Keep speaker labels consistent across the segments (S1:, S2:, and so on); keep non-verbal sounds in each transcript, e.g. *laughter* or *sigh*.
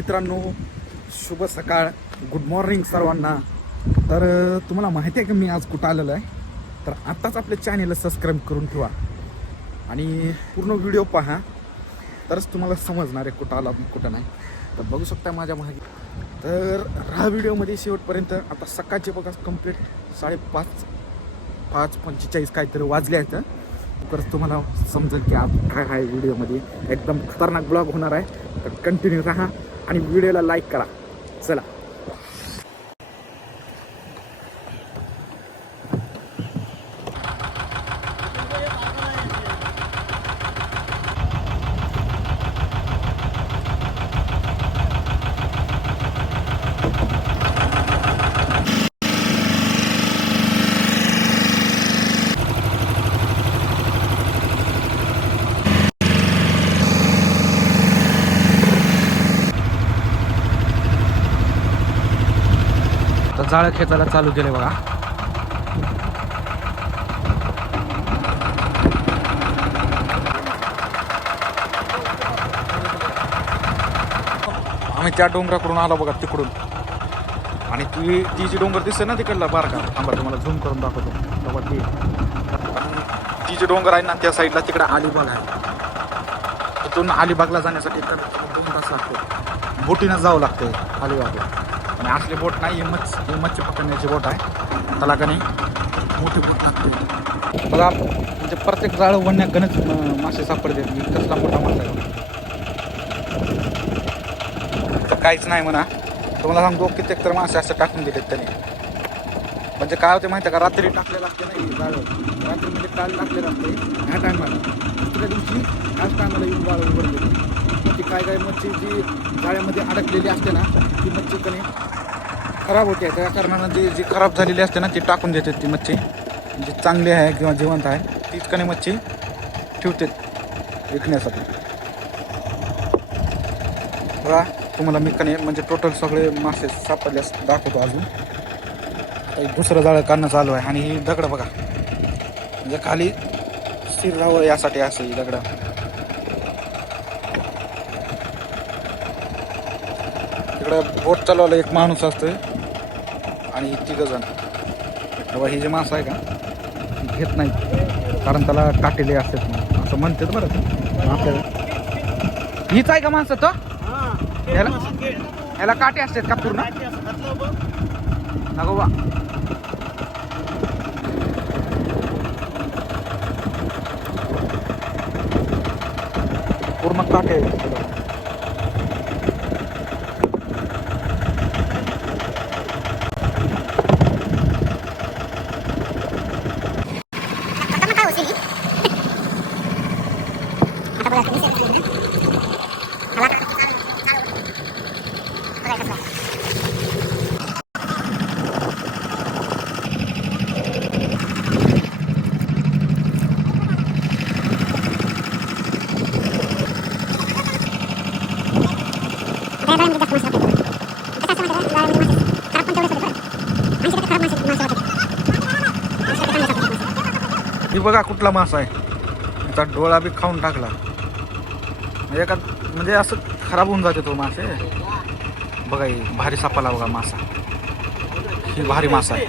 S1: मित्रांनो शुभ सकाळ. गुड मॉर्निंग सर्वांना. तर तुम्हाला माहिती आहे का मी आज कुठं आलेलो आहे? तर आत्ताच आपल्या चॅनेलला सबस्क्राईब करून ठेवा. आणि पूर्ण व्हिडिओ पहा. तरच तुम्हाला समजणार आहे कुठं आला कुठं नाही. तर बघू शकता माझ्या मागे. तर हा व्हिडिओमध्ये शेवटपर्यंत आता सकाळचे बघा कंप्लीट साडेपाच पाच पंचेचाळीस काहीतरी वाजले आहेत. तरच तुम्हाला समजेल की आज काय आहे व्हिडिओमध्ये एकदम खतरनाक ब्लॉग होणार आहे. तर कंटिन्यू राहा. आणि व्हिडिओला लाईक करा. चला. जाळं खेचायला चालू केले बघा. आम्ही त्या डोंगराकडून आलो बघा तिकडून. आणि ती ती जी डोंगर दिसते ना तिकडला बारका. आंबा तुम्हाला झूम करून दाखवतो. बघा ती. ती जी डोंगर आहे ना त्या साईडला तिकडे अलिबाग आहे. तिथून अलिबागला जाण्यासाठी तर दोन तास लागतो बोटीनं जावं लागतं अलिबागला. आणि असली बोट नाही ही मच्छ ही मच्छी पकडण्याची बोट आहे. त्याला का नाही मोठी बोट लागते. बघा म्हणजे प्रत्येक जाळ वन्या गणच मासे सापडते कसला मोठा मासा आहे तर काहीच नाही म्हणा. तुम्हाला सांगतो कित्येक तर मासे असं टाकून दिलेत त्यांनी. म्हणजे काय होते माहिती आहे का? रात्री टाकलेलं असते नाही जाळं. रात्री म्हणजे काल टाकलेलं असते ह्या टायमाला दुसऱ्या दिवशी ह्याच टायमाला येऊन जाळं उघडते ती काय काय मच्छी जी जाळ्यामध्ये अडकलेली असते ना ती मच्छी कणी खराब होते. त्या कारणानं जी जी खराब झालेली असते ना ती टाकून देते ती मच्छी. जी चांगली आहे किंवा जिवंत आहे तीच कणी मच्छी ठेवते विकण्यासाठी. बघा तुम्हाला मी कणे म्हणजे टोटल सगळे मासे सापडल्यास दाखवतो अजून. एक दुसरं जाळं काढणं चालू आहे आणि ही दगडं बघा. म्हणजे खाली स्थिर राहावं यासाठी असं ही दगडं. इकडं बोट चालवायला एक माणूस असतोय. आणि तिघ जण. तेव्हा ही जे माणसं आहे का? घेत नाही कारण त्याला काटेले असतात असं म्हणतात बरं आपल्याला. हीच आहे का माणसं तो? याला? याला काटे असतात का पूर्ण? नको बा. पूर्ण काटे आहेत बघा कुठला मासा आहे. त्याचा डोळा बी खाऊन टाकला. म्हणजे एका म्हणजे असं खराब होऊन जाते तो मासे. बघा ही भारी सापाला बघा मासा. ही भारी मासा आहे.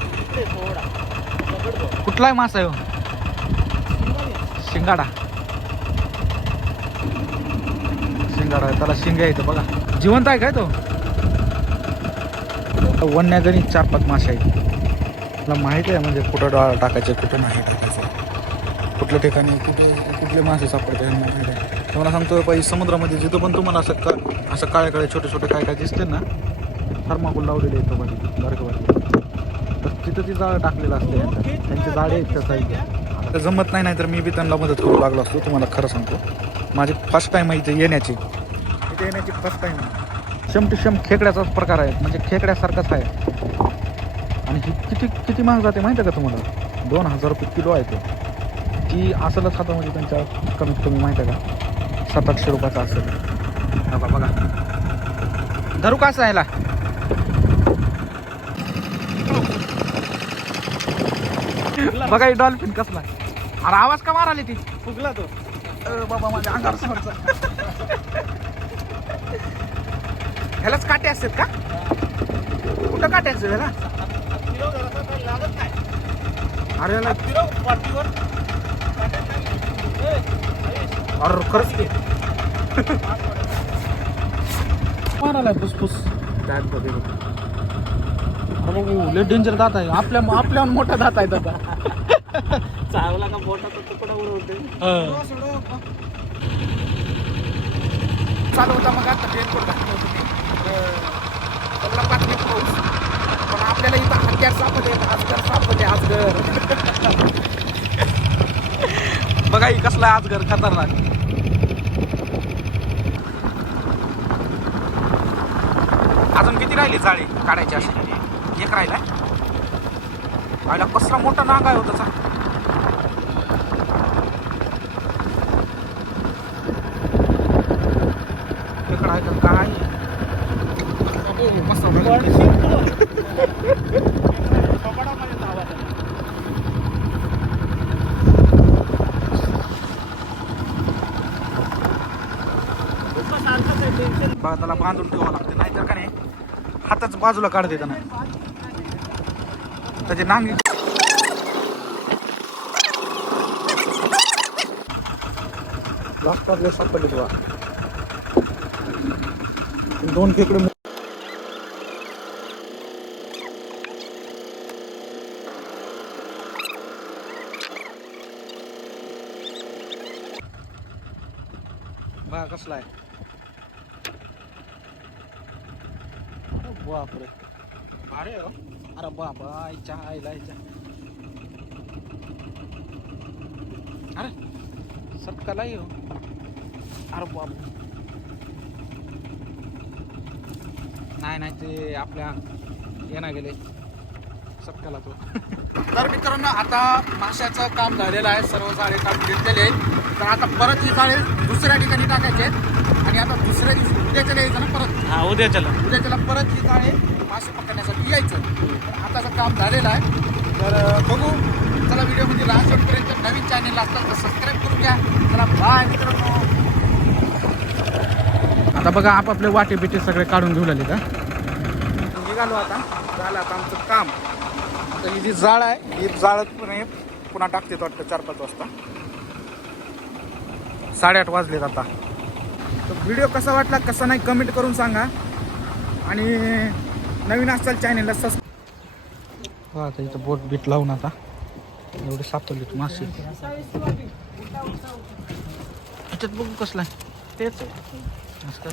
S1: कुठला आहे मासा आहे हो? शिंगाडा शिंगाडा त्याला शिंगे येतो बघा. जिवंत आहे काय तो? वन्यागणी चार पाच मासे आहेत. तुला माहिती आहे म्हणजे कुठं डोळा टाकायचे कुठं नाही टाकायचं. कुठल्या ठिकाणी कुठे कुठले मासे सापडते तुम्हाला सांगतो पाहिजे समुद्रामध्ये जिथं पण तुम्हाला असं का असं काळे काळे छोटे छोटे काय काय दिसते ना थर्माकूल लावलेले आहेत पाहिजे बारकं बारकं तर तिथं ती जाळं टाकलेलं असते त्यांचे जाळे आहेत त्या साईडला आता जमत नाही नाही तर मी बी त्यांना मदत करू लागलो असतो तुम्हाला खरं सांगतो. माझी फर्स्ट टाईम आहे इथे येण्याची. इथे येण्याची फर्स्ट टाईम आहे. शम टू शम खेकड्याचाच प्रकार आहे. म्हणजे खेकड्यासारखाच आहे. आणि ही किती किती महाग जाते माहिती आहे का तुम्हाला? दोन हजार रुपये किलो आहे ते. ती असलच खाता म्हणजे त्यांच्या कमीत कमी माहिती आहे का? सात आठशे रुपयाचा असेल. बघा बघा. धरू का असं याला बघा ही डॉल्फिन कसला. अरे आवाज का माराली ती
S2: फुगला तो.
S1: अरे बाबा माझ्या अंगावर समोरचा. ह्यालाच काटे असतात का? कुठं काटे असतात ह्याला? अरे ह्याला अरे खरंच की. मारायला फुसफुस काय बघ. अरे लय डेंजर दात आहे. आपल्या आपल्या मोठा दात आहे दादा
S2: चावला का बोटा तर तुकडा उडवते
S1: चालू होता मग आता ट्रेन कोण टाकलं होतं त्याला बातमी पाऊस. पण आपल्याला इथं हत्यार सापडले आजगर सापडले आजगर *laughs* बघा ही कसला आहे आजगर खतरनाक. अजून किती राहिली जाळी काढायची अशी? एक राहिलाय पाहिला कसला मोठा नाग आहे होता काय? *laughs* बघा त्याला बांधून ठेवावं लागते नाहीतर का नाही हाताच बाजूला काढ देतं ना त्याचे नांगी आपले सापडले तुला दोन खेकडे बघा कसला आहे. बापरे. अरे हो. अरे बाबा आईच्या आईला आईच्या. अरे सटकाला हो. अरे बाप नाही नाही ते आपल्या येणार गेले. सटकाला तो. तर मित्रांनो आता माशाचं काम झालेलं आहे. सर्व जाळे काढून घेतलेले आहेत. तर आता परत ही जाळे दुसऱ्या ठिकाणी टाकायचे आहेत. आणि आता दुसऱ्या दिवशी उद्याच्याला यायचं ना परत?
S2: हा उद्या चला
S1: उद्याच्याला परत ही जाळे मासे पकडण्यासाठी यायचं. तर आताचं काम झालेलं आहे. तर बघू. चला व्हिडिओमध्ये राहा शेवटपर्यंत नवीन चॅनल असतात तर सबस्क्राईब करून घ्या. चला बाय मित्रांनो. आता बघा आपापले वाटे बिटे सगळे काढून घेऊ लागले का निघालो आता. झालं आता आमचं काम. आता ही जी जाळ आहे ही जाळ पुन्हा पुन्हा टाकते वाटतं चार पाच वाजता. साडेआठ वाजलेत आता. तर व्हिडिओ कसा वाटला कसा नाही कमेंट करून सांगा. आणि नवीन असाल चॅनेलला सबस्क्राईब हो आता इथं बोट बीट लावून आता. एवढे सापडले मासे याच्यात बघू कसला
S2: तेच
S1: असं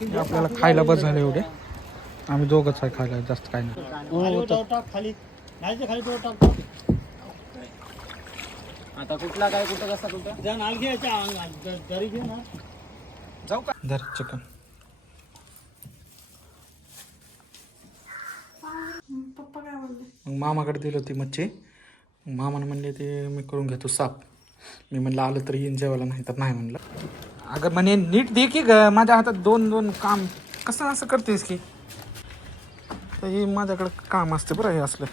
S1: हे आपल्याला खायला बस झाले एवढे. आम्ही दोघंच आहे खायला जास्त काय नाही.
S2: खाली खाली तो टाकतो आता कुठला काय कुठं कसा कुठं? जा नाल घ्यायचा घरी घे ना.
S1: जाऊ का? धर चिकन.
S3: पप्पा काय बोलले?
S1: मग मामाकडे दिली होती मच्छी. मग मामाने म्हणले ते मी करून घेतो साप. मी म्हणलं आलं तर येईन जेवायला नाही तर नाही म्हणलं. अगं म्हणे नीट दे की ग. माझ्या हातात दोन दोन काम. कसं असं करतेस की? तर हे माझ्याकडे काम असते बरं हे असलं.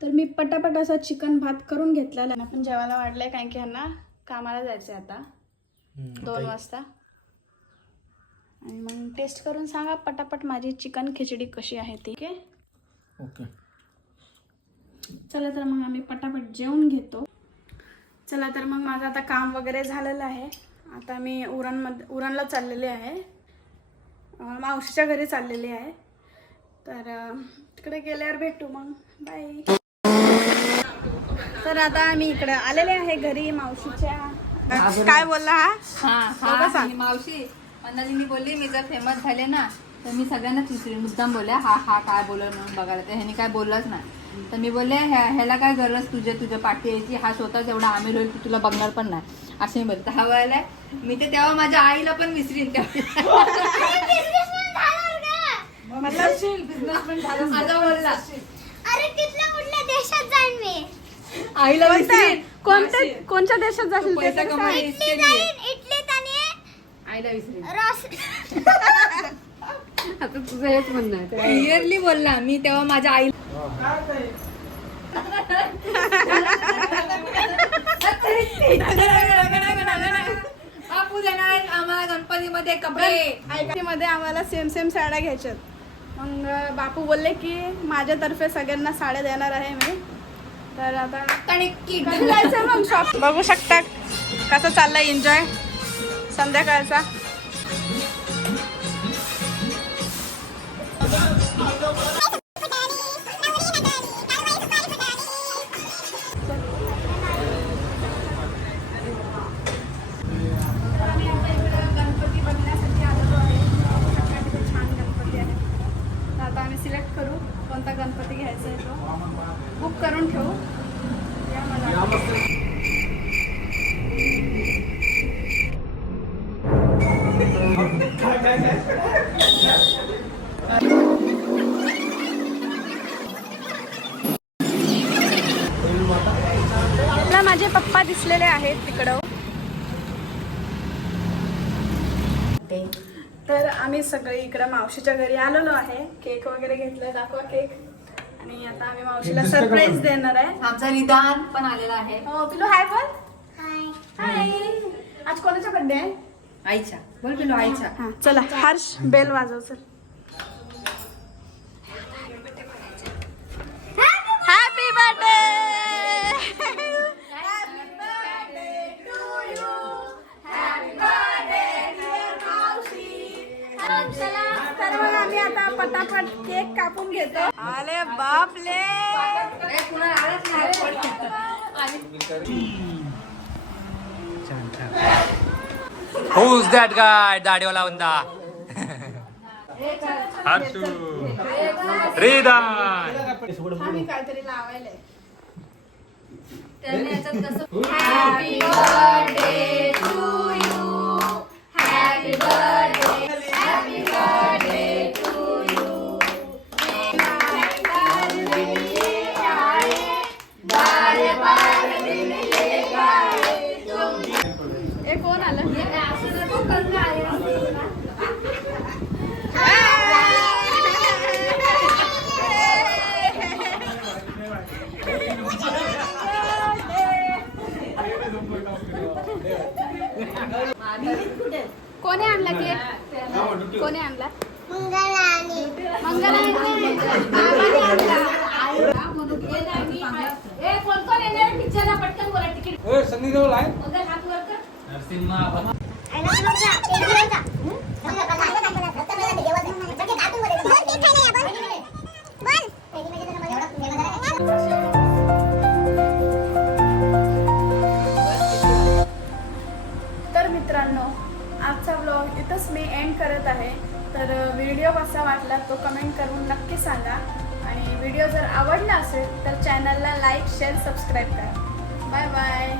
S3: तर मी पटापट असा चिकन भात करून घेतलेला. आहे पण जेवायला वाढलंय कारण की ह्यांना कामाला जायचं आहे आता दोन वाजता. आणि मग टेस्ट करून सांगा पटापट माझी चिकन खिचडी कशी आहे ती ओके?
S1: ओके.
S3: चला तर मग आम्ही पटापट जेवून घेतो. चला तर मग माझं आता काम वगैरे झालेलं आहे. आता मी उरणमध्ये उरणला चाललेले आहे. मावशीच्या घरी चाललेली आहे. तर तिकडे गेल्यावर भेटू मग. बाय आता आम्ही इकडे आलेले आहे घरी मावशीच्या. काय बोलला हा?
S4: हा
S3: हो
S4: हा मावशी. मंदाजींनी बोलली मी जर फेमस झाले ना तर मी सगळ्यांनाच विसरेन मुद्दाम बोलल्या हा हा काय बोलला म्हणून बघायला. तर ह्यानी काय बोललाच नाही. तर मी बोलले ह्या ह्याला काय गरज तुझ्या तुझ्या पाठी यायची? हा स्वतःच एवढा आमिर होईल की तुला बघणार पण नाही. असे मी बोलते हा बोलायला मी ते तेव्हा माझ्या आईला पण विसरीन माझा बोलला *laughs*
S5: अरे कुठल्या देशात जाईन मी?
S4: आईला विसरीन
S3: कोणत्या कोणत्या देशात जाशील? ते
S4: पैसा
S3: तर सांग.
S4: कमाई
S5: इटली जाईन इटलीत आणि
S4: आईला विसरीन
S5: रॉस. *laughs*
S4: आता तुझं हेच म्हणणं आहे. क्लिअरली बोलला मी तेव्हा माझ्या आई गणपतीमध्ये कपडे.
S3: मध्ये आम्हाला सेम सेम साड्या घ्यायच्यात. मग बापू बोलले की माझ्यातर्फे सगळ्यांना साड्या देणार आहे मी. तर आता कधी मग शॉप बघू शकता कसं चाललंय एन्जॉय संध्याकाळचा. दिसलेले आहेत तिकडं. तर आम्ही सगळे इकडं मावशीच्या घरी आलेलो आहे. केक वगैरे घेतलाय. दाखवा केक. आणि आता आम्ही मावशीला सरप्राईज देणार आहे.
S4: आमचा निदान पण आलेला आहे.
S3: हो पिलू हाय बोल. हाय आज कोणाचा बर्थडे आहे?
S4: आईच्या. बोल पिलो आईच्या.
S3: हा चला. हर्ष बेल वाजव चल. कापून घेतो. अरे बापले
S6: Who's that guy? दाढीवाला बंदा रिदान.
S3: आम्ही काहीतरी लावायला.
S4: त्याने याच्यात कसं happy birthday to you happy birthday
S3: कोणी आणला केक कोणी आणला? पिक्चरला पटकन बोला तिकीट. शेअर सबस्क्राईब करा. Bye bye